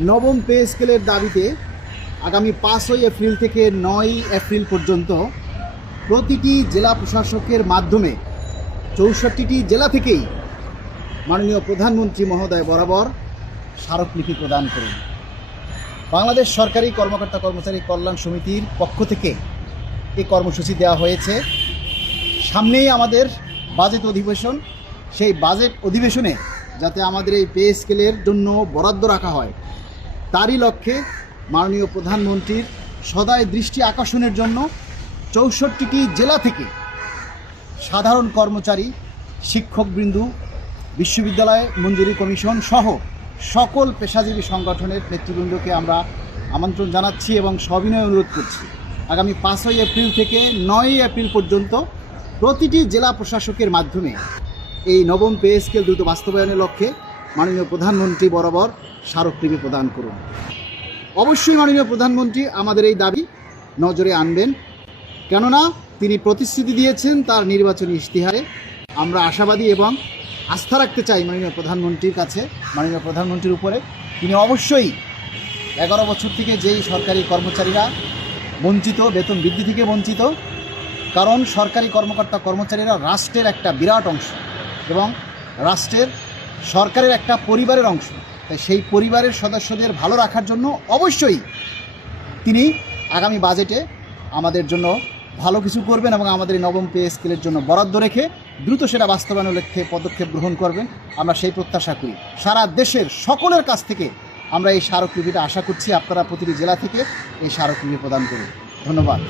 নবম পে স্কেলের দাবিতে আগামী 5ই এপ্রিল থেকে 9ই এপ্রিল পর্যন্ত প্রতিটি জেলা প্রশাসকের মাধ্যমে 64টি জেলা থেকেই মাননীয় প্রধানমন্ত্রী মহোদয় বরাবর স্মারকলিপি প্রদান করুন। বাংলাদেশ সরকারি কর্মকর্তা কর্মচারী কল্যাণ সমিতির পক্ষ থেকে এই কর্মসূচি দেওয়া হয়েছে। সামনেই আমাদের বাজেট অধিবেশন, সেই বাজেট অধিবেশনে যাতে আমাদের এই পে স্কেলের জন্য বরাদ্দ রাখা হয়, তারই লক্ষ্যে মাননীয় প্রধানমন্ত্রীর সদয় দৃষ্টি আকর্ষণের জন্য 64টি জেলা থেকে সাধারণ কর্মচারী, শিক্ষকবৃন্দ, বিশ্ববিদ্যালয় মঞ্জুরি কমিশন সহ সকল পেশাজীবী সংগঠনের নেতৃবৃন্দকে আমরা আমন্ত্রণ জানাচ্ছি এবং সবিনয় অনুরোধ করছি আগামী 5ই এপ্রিল থেকে 9ই এপ্রিল পর্যন্ত প্রতিটি জেলা প্রশাসকের মাধ্যমে এই নবম পে স্কেল দ্রুত বাস্তবায়নের লক্ষ্যে মাননীয় প্রধানমন্ত্রী বরাবর স্মারকলিপি প্রদান করুন। অবশ্যই মাননীয় প্রধানমন্ত্রী আমাদের এই দাবি নজরে আনবেন, কেননা তিনি প্রতিশ্রুতি দিয়েছেন তার নির্বাচনী ইশতেহারে। আমরা আশাবাদী এবং আস্থা রাখতে চাই মাননীয় প্রধানমন্ত্রীর কাছে, মাননীয় প্রধানমন্ত্রীর উপরে। তিনি অবশ্যই 11 বছর থেকে যেই সরকারি কর্মচারীরা বঞ্চিত, বেতন বৃদ্ধি থেকে বঞ্চিত, কারণ সরকারি কর্মকর্তা কর্মচারীরা রাষ্ট্রের একটা বিরাট অংশ এবং রাষ্ট্রের সরকারের একটা পরিবারের অংশ। তাই সেই পরিবারের সদস্যদের ভালো রাখার জন্য অবশ্যই তিনি আগামী বাজেটে আমাদের জন্য ভালো কিছু করবেন এবং আমাদের এই নবম পে স্কেলের জন্য বরাদ্দ রেখে দ্রুত সেটা বাস্তবায়নের লক্ষ্যে পদক্ষেপ গ্রহণ করবেন। আমরা সেই প্রত্যাশা করি। সারা দেশের সকলের কাছ থেকে আমরা এই স্মারকলিপিটা আশা করছি। আপনারা প্রতিটি জেলা থেকে এই স্মারকলিপি প্রদান করুন। ধন্যবাদ।